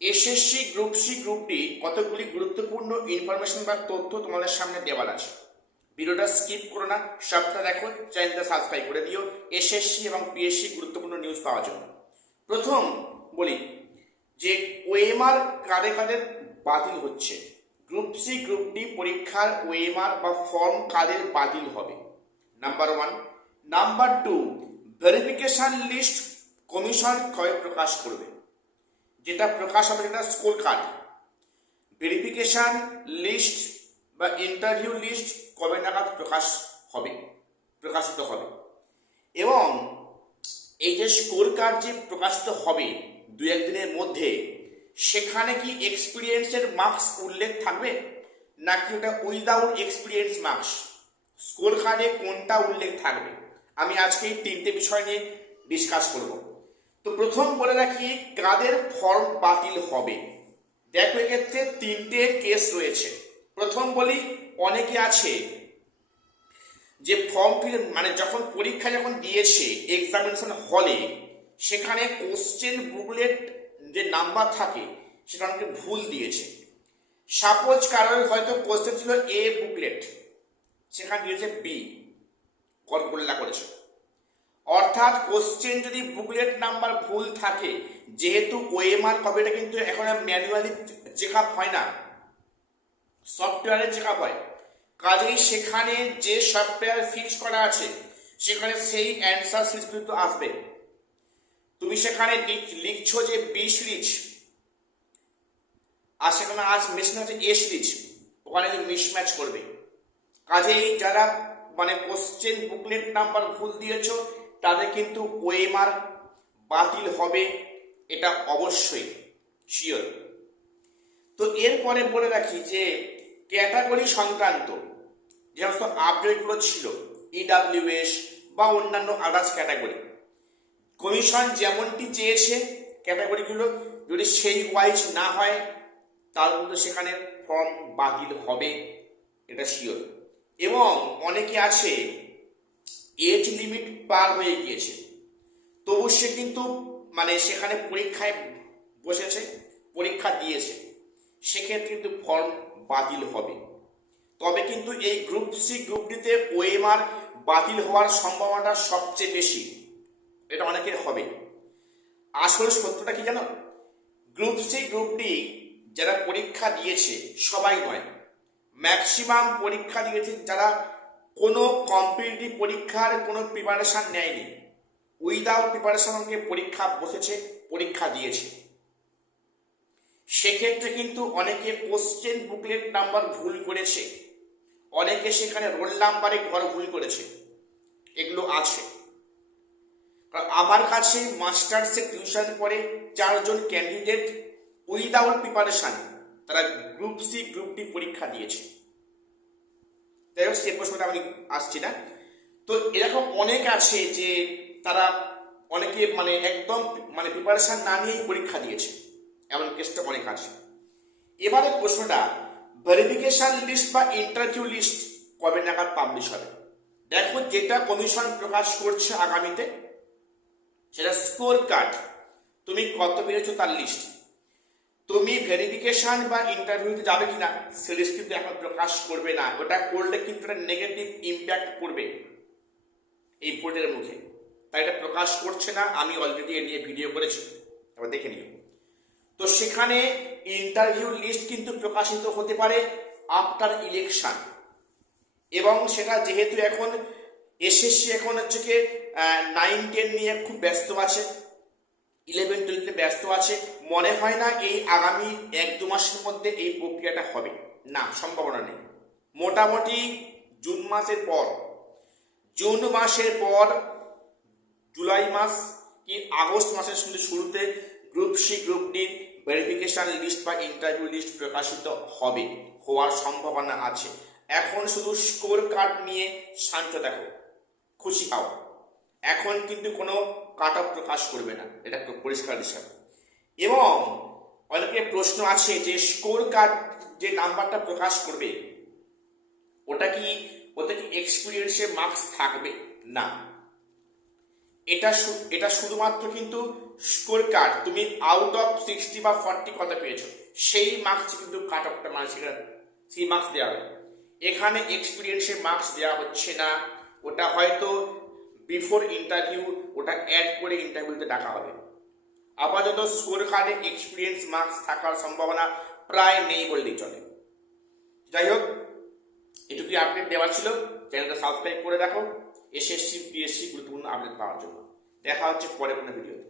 SSC group C group D কতগুলি গুরুত্বপূর্ণ information বা তথ্য তোমাদের সামনে দেওয়ার আছে। ভিডিওটা স্কিপ করো না, সবটা দেখো, চ্যানেলটা সাবস্ক্রাইব করে দিও এসএসসি এবং পিএসসি গুরুত্বপূর্ণ নিউজ পাওয়ার জন্য। প্রথম বলি যে ওএমআর কাদের কাদের বাতিল হচ্ছে। গ্রুপ সি গ্রুপ ডি পরীক্ষার ওএমআর বা ফর্ম কাদের বাতিল হবে, number 1। Number 2, verification list commission কবে প্রকাশ করবে? যেটা প্রকাশ হবে সেটা স্কোর কার্ড। ভেরিফিকেশন লিস্ট বা ইন্টারভিউ লিস্ট কবে নাগাদ প্রকাশিত হবে এবং এই যে স্কোর কার্ড যে প্রকাশিত হবে দু একদিনের মধ্যে, সেখানে কি এক্সপিরিয়েন্সের মার্কস উল্লেখ থাকবে নাকি ওটা উইদাউট এক্সপিরিয়েন্স মার্কস? স্কোর কার্ডে কোনটা উল্লেখ থাকবে? আমি আজকে এই তিনটে বিষয় নিয়ে ডিসকাস করব। তো প্রথম বলে রাখি কাদের ফর্ম বাতিল হবে। দেখো, এক্ষেত্রে তিনটে কেস রয়েছে। প্রথম বলি, অনেকে আছে যে ফর্ম যখন পরীক্ষা যখন দিয়েছে এক্সামিনেশন হলে, সেখানে কোশ্চেন বুকলেট যে নাম্বার থাকে সেটা অনেকে ভুল দিয়েছে। সাপোজ কারোর হয়তো কোশ্চেন ছিল এ বুকলেট, সেখানে দিয়েছে বি, কল্পনা করেছে। অর্থাৎ কোশ্চেন যদি বুকলেট নাম্বার ভুল থাকে, যেহেতু ওএমআর কপিটা কিন্তু এখন ম্যানুয়ালি চেক আপ হয় না, সফটওয়্যারে চেক আপ হয়, কাজেই সেখানে যে সফটওয়্যার ফিক্স করা আছে সেখানে সেই অ্যান্সার সিরিজ কিন্তু আসবে। তুমি সেখানে লিখছো যে বি সিরিজ আর সেখানে আজ মেশিন হচ্ছে এ সিরিজ, ওখানে মিসম্যাচ করবে। কাজেই যারা কোশ্চেন বুকলেট নাম্বার ভুল দিয়েছো তাদের কিন্তু ওএমআর বাতিল হবে, এটা অবশ্যই শিওর। তো এরপরে বলে রাখি যে ক্যাটাগরি সংক্রান্ত যে সমস্ত আপডেটগুলো ছিল, ইডাব্লিউএস বা অন্যান্য আদার্স ক্যাটাগরি, কমিশন যেমনটি চেয়েছে ক্যাটাগরিগুলো যদি সেই ওয়াইজ না হয় তাহলে কিন্তু সেখানে ফর্ম বাতিল হবে, এটা শিওর। এবং অনেকে আছে এজ লিমিট পার হয়ে গিয়েছে, তবু সে কিন্তু সেখানে পরীক্ষায় বসেছে, পরীক্ষা দিয়েছে, সেক্ষেত্রে কিন্তু ফর্ম বাতিল হবে। তবে কিন্তু এই গ্রুপ সি গ্রুপ ডিতে ওএমআর বাতিল হওয়ার সম্ভাবনাটা সবচেয়ে বেশি, এটা অনেকের হবে। আসলে সত্যটা কি জানো, গ্রুপ সি গ্রুপ ডি যারা পরীক্ষা দিয়েছে সবাই নয়, ম্যাক্সিমাম পরীক্ষা দিয়েছে যারা কোনো কম্পিটিটিভ পরীক্ষার কোনো প্রিপারেশান নেয়নি, উইদাউট প্রিপারেশন পরীক্ষা বসেছে, পরীক্ষা দিয়েছে। সেক্ষেত্রে কিন্তু অনেকে কোশ্চেন বুকলেট নাম্বার ভুল করেছে, অনেকে সেখানে রোল নাম্বারে ঘর ভুল করেছে, এগুলো আছে। আমার কাছে মাস্টার্সে টিউশন পড়ে 4 জন ক্যান্ডিডেট উইদাউট প্রিপারেশন তারা গ্রুপ সি গ্রুপ ডি পরীক্ষা দিয়েছে। তাই হোক, সে প্রশ্নটা আমি আসছি না। তো এরকম অনেক আছে যে তারা অনেকে একদম প্রিপারেশন না নিয়েই পরীক্ষা দিয়েছে, এমন কেসটা অনেক আছে। এবারে প্রশ্নটা, ভেরিফিকেশন লিস্ট বা ইন্টারভিউ লিস্ট কবে নাগাদ পাবলিশ হবে? দেখো, যেটা কমিশন প্রকাশ করছে আগামীতে সেটা স্কোর কার্ড, তুমি কত পেয়েছো তার লিস্ট। তুমি ভেরিফিকেশন বা ইন্টারভিউতে যাবে কিনা সে লিস্ট কিন্তু এখন প্রকাশ করবে না, ওটা করলে কিন্তু একটা নেগেটিভ ইম্প্যাক্ট পড়বে এই বোর্ডের মুখে, তাই এটা প্রকাশ করছে না। আমি অলরেডি এ নিয়ে ভিডিও করেছি, এবার দেখে নিও। তো সেখানে ইন্টারভিউ লিস্ট কিন্তু প্রকাশিত হতে পারে আফটার ইলেকশন, এবং সেটা যেহেতু এখন এসএসসি এখন হচ্ছে কি 9-10 নিয়ে খুব ব্যস্ত আছে, 11-12 ব্যস্ত আছে, মনে হয় না এই আগামী 1-2 মাসের মধ্যে এই প্রক্রিয়াটা হবে না, সম্ভাবনা নেই। মোটামুটি জুন মাসের পর জুলাই মাস কি আগস্ট মাসের শুরুতে গ্রুপ সি গ্রুপ ডির ভেরিফিকেশন লিস্ট বা ইন্টারভিউ লিস্ট প্রকাশিত হওয়ার সম্ভাবনা আছে। এখন শুধু স্কোর কার্ড নিয়ে শান্ত দেখো, খুশি হও, এখন কিন্তু কোনো কাট অফ প্রকাশ করবে না, এটা পরিষ্কার হিসাব। এবং অনেকের প্রশ্ন আছে যে স্কোর কার্ড যে নাম্বারটা প্রকাশ করবে ওতে কি এক্সপিরিয়েন্সে মার্কস থাকবে? না, এটা শুধুমাত্র কিন্তু স্কোর কার্ড, তুমি আউট অফ 60 বা 40 কত পেয়েছো সেই মার্কস কিন্তু কাট অফটা মানে সেই মার্কস দেওয়া হবে। এখানে এক্সপিরিয়েন্সের মার্কস দেওয়া হচ্ছে না, ওটা হয়তো বিফোর ইন্টারভিউ ওটা অ্যাড করে ইন্টারভিউতে ডাকা হবে। আপাতত স্কোর কার্ডে এক্সপিরিয়েন্স মার্কস থাকার সম্ভাবনা প্রায় নেই বললেই চলে। যাই হোক, এটুকুই আপডেট দেওয়ার ছিল। চ্যানেলটা সাবস্ক্রাইব করে রাখো এসএসসি পিএসসি গুরুত্বপূর্ণ আপডেট পাওয়ার জন্য। দেখা হচ্ছে পরে কোনো ভিডিওতে।